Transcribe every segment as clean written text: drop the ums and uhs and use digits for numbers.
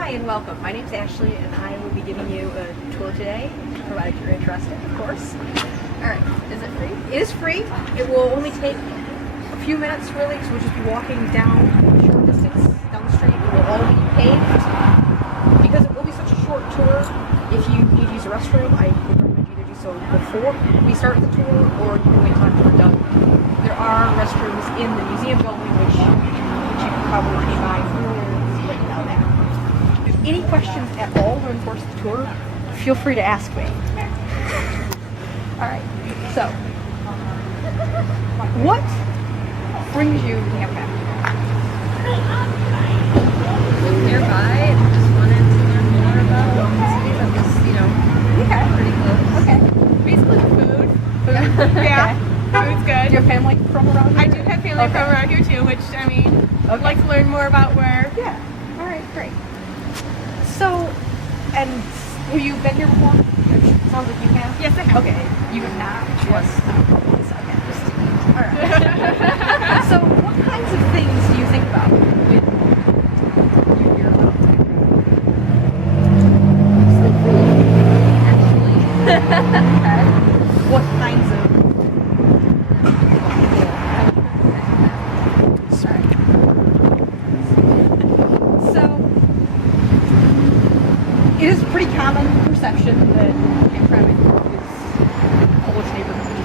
Hi and welcome. My name's Ashley and I will be giving you a tour today, provided you're interested, of course. Alright, is it free? It is free. It will only take a few minutes really, because we'll just be walking down a short distance down the street. It will all be paved. Because it will be such a short tour, if you need to use a restroom, I would recommend you to do so before we start the tour, or you can wait until after we're done. There are restrooms in the museum building, which you probably came by earlier. Any questions at all during the course of the tour, feel free to ask me. Alright, so, what brings you to Hamtramck? Live nearby and just wanted to learn more about cities that was, pretty close. Okay. Basically food. Yeah. Food's good. Do you have family from around here? I do have family from around here too, which, I'd like to learn more about where. Yeah. Alright, great. So, and have you been here before? Sounds like you have. Yes, I have. Okay, you have not. Yes. Okay, just alright. So, what kinds of things do you think about when you hear about Actually. what kinds of? It is a pretty common perception that Hamtramck is a Polish neighborhood,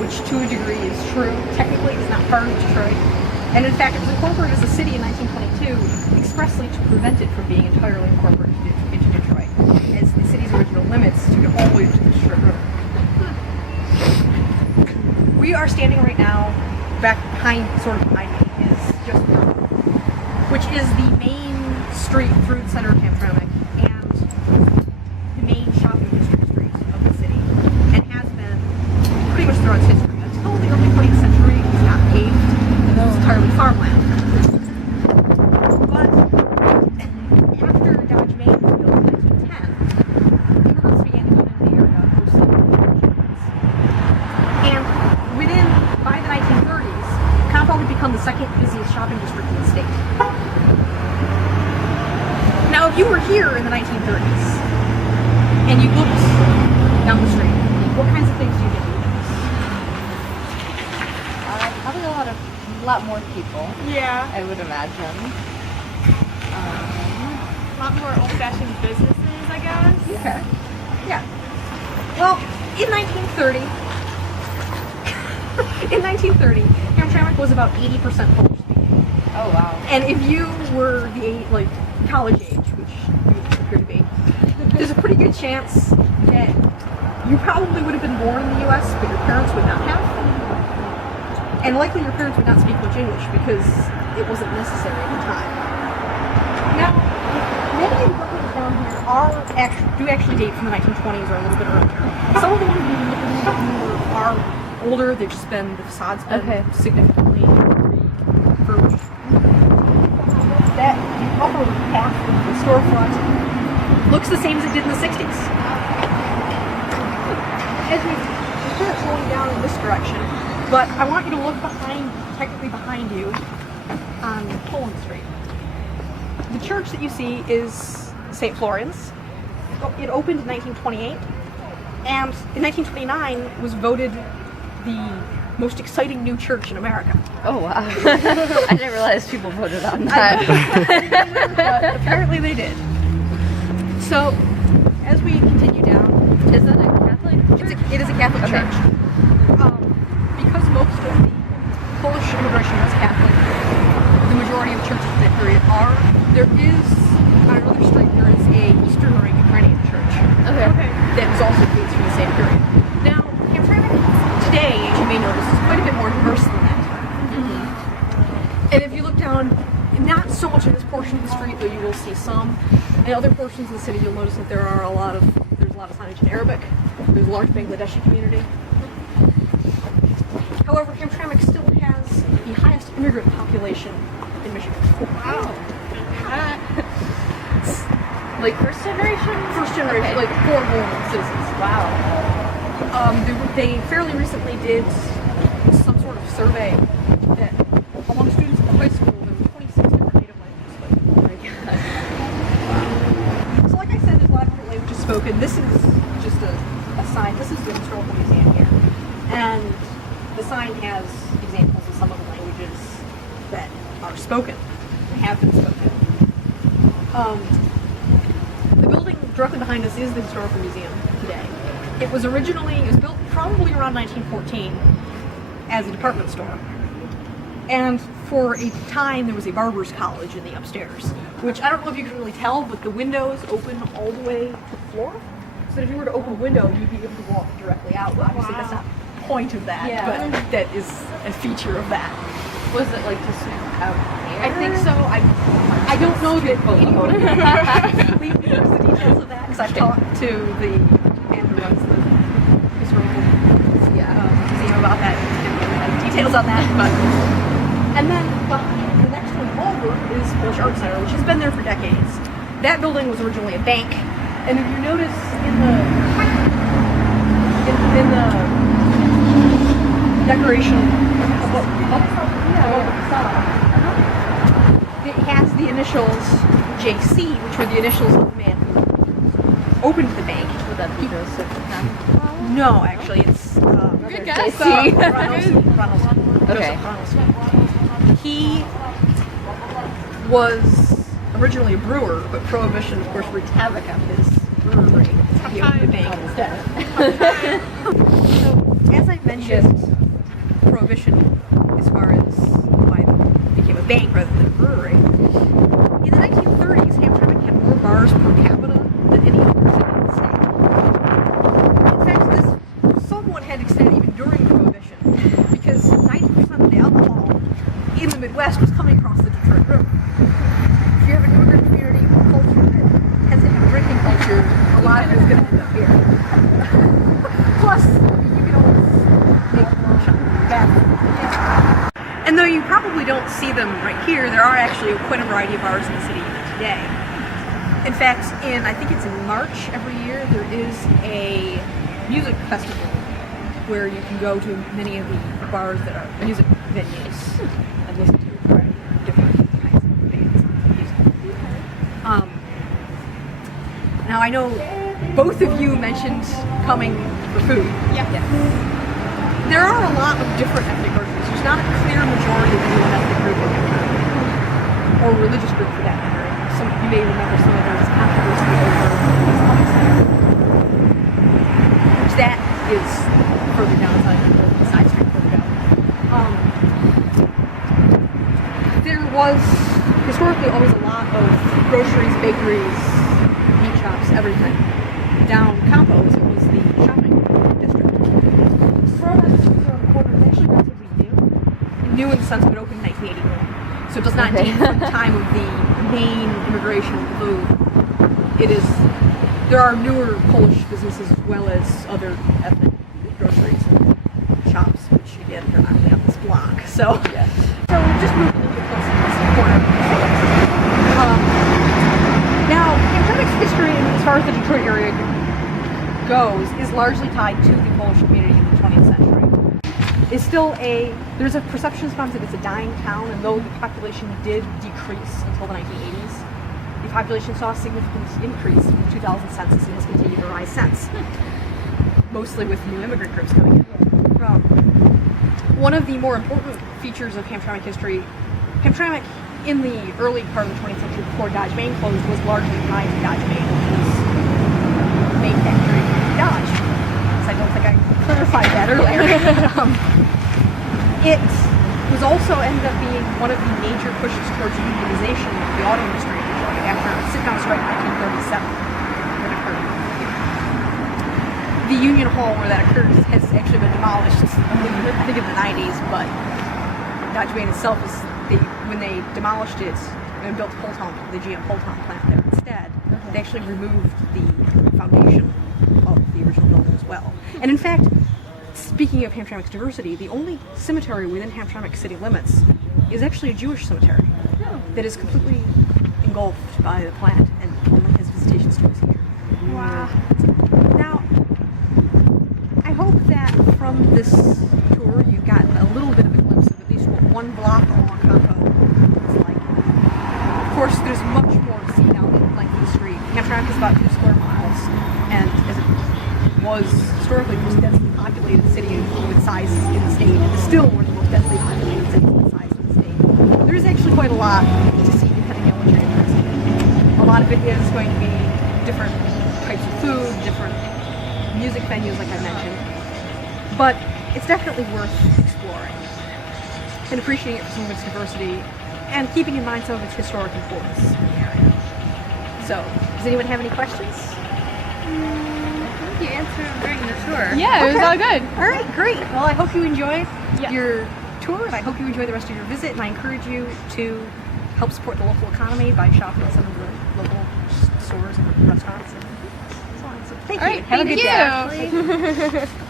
which to a degree is true. Technically, it's not part of Detroit. And in fact, it was incorporated as a city in 1922 expressly to prevent it from being entirely incorporated into Detroit, as the city's original limits took it all the way to the Detroit River. We are standing right now, sort of behind me, is just which is the main street through the center of Hamtramck. Throughout its history. Until the early 20th century, it was not paved. It was entirely farmland. But after Dodge Main was built in 1910, immigrants began to come into the area, mostly Russians. And by the 1930s, Campau had become the second busiest shopping district in the state. Now, if you were here in the 1930s and you looked down the street, what kinds of things do you think? Probably a lot more people. Yeah. I would imagine. A lot more old-fashioned businesses, I guess. Okay. Yeah. Well, in 1930, Hamtramck was about 80% Polish speaking. Oh wow. And if you were college age, which you appear to be, there's a pretty good chance that you probably would have been born in the U.S., but your parents would not have. And likely your parents would not speak much English because it wasn't necessary at the time. Now, many of the buildings down here do actually date from the 1920s or a little bit earlier. Some of them are older. They've just been, the facade's been significantly refurbished. That upper half of the storefront looks the same as it did in the 60s. As we start going down in this direction, but I want you to look technically behind you on Poland Street. The church that you see is St. Florian's. It opened in 1928, and in 1929 was voted the most exciting new church in America. Oh wow. I didn't realize people voted on that. But apparently they did. So, as we continue down, Is that a Catholic church? It is a Catholic church. Because most of the Polish immigration was Catholic, the majority of churches in that period are. There is, on another street, there is a Eastern Rite Ukrainian church. Okay. That is also dates from the same period. Now, Hamtramck today, as you may notice, is quite a bit more diverse than that. Mm-hmm. And if you look down, not so much in this portion of the street, though you will see some. In other portions of the city, you'll notice that there's a lot of signage in Arabic. There's a large Bangladeshi community. However, Hamtramck still has the highest immigrant population in Michigan. Wow. Like first generation? First generation, Okay. like foreign citizens. Wow. They fairly recently did some sort of survey that among students in high school, there were 26 different native languages spoken. spoken. This is just a sign. This is the historical museum here. And the sign has examples of some of the languages that are spoken, and have been spoken. The building directly behind us is the historical museum today. It was built probably around 1914 as a department store. And for a time, there was a barber's college in the upstairs, which I don't know if you can really tell, but the windows open all the way to the floor. So that if you were to open a window, you'd be able to walk directly out. Obviously, that's not the point of that, but that is a feature of that. Was it like to sweep out air? I think so. I don't know that anyone completely knows the details of that, because I've talked to the man who runs the historical museum about that, and details on that, but... And then the next one over is Polish Art Center, which has been there for decades. That building was originally a bank, and if you notice in the decoration above the facade, it has the initials JC, which were the initials of the man who opened the bank. Would that be Joseph Campau? No, actually, it's Good guess. JC. Ronaldson. Okay. Joseph Ronaldson. He was originally a brewer, but Prohibition, of course, wreaked havoc on his brewery. He opened the bank instead. So, as I mentioned, Prohibition, as far as why it became a bank rather than a brewery, in the 1930s, Hamtramck had more bars per capita than any other city in the state. In fact, this somewhat had extended even during Prohibition, because 90% of the alcohol in the Midwest was coming across the Detroit River. If you have an immigrant community or culture that tends to have a drinking culture, a lot of it is going to end up here. Plus, you can always make bad. And though you probably don't see them right here, there are actually quite a variety of bars in the city even today. In fact, I think it's in March every year, there is a music festival where you can go to many of the bars that are music venues and listen to a variety of different kinds of bands and music. Now I know both of you mentioned coming for food. Yeah. Yes. There are a lot of different ethnic groups. There's not a clear majority of any one ethnic group in Hamtramck, or religious group for that matter. You may remember some of those controversies over the Islamic Center. That is further down the side street further down. There was historically always a lot of groceries, bakeries, meat shops, everything. Down Campau, it was the shopping district. Norwalk quarter is actually relatively new. New in the sense of it opened in 1981. So it does not date from the time of the main immigration move. There are newer Polish businesses as well as other ethnic groceries and shops, which again, they're not really on this block. So, so just move a little bit closer to this corner. Now, Hamtramck's history, as far as the Detroit area goes, is largely tied to the Polish community in the 20th century. There's a perception sometimes that it's a dying town, and though the population did decrease until the 1980s, the population saw a significant increase from the 2000 census and has continued to rise since, mostly with new immigrant groups coming in. One of the more important features of Hamtramck history, Hamtramck in the early part of the 20th century before Dodge Main closed was largely tied to Dodge Main, which was manufacturing Dodge. So I don't think I clarified that earlier. It was also ended up being one of the major pushes towards unionization of the auto industry in Detroit after a sit-down strike in 1937 that occurred. The Union Hall where that occurred has actually been demolished, I think in the 90s, but Dodge Main itself when they demolished it and built the GM Poltown plant there instead, they actually removed the foundation of the original building as well. And in fact, speaking of Hamtramck's diversity, the only cemetery within Hamtramck city limits is actually a Jewish cemetery that is completely engulfed by the plant and only has visitation stores here. Wow. Now, I hope that from this tour you've gotten a little bit of a glimpse of at least what one block along Campau is like. Of course, there's much more to see down the length of the street. Hamtramck Hamtramck is about 2 square miles, and as it was historically the most densely populated city with size in the state, and is still one of the most densely populated cities with size in the state. There is actually quite a lot to see depending on what you're interested in. A lot of it is going to be different types of food, different music venues, like I mentioned, but it's definitely worth exploring and appreciating it for some of its diversity and keeping in mind some of its historic importance in the area. So, does anyone have any questions? I think you answered them during the tour. Yeah, it was all good. All right, great. Well, I hope you enjoyed Yeah. your tour, and I hope you enjoy the rest of your visit, and I encourage you to help support the local economy by shopping at some of the local stores and restaurants. And so on. So thank All you. right, Have a thank good you. day. Ashley.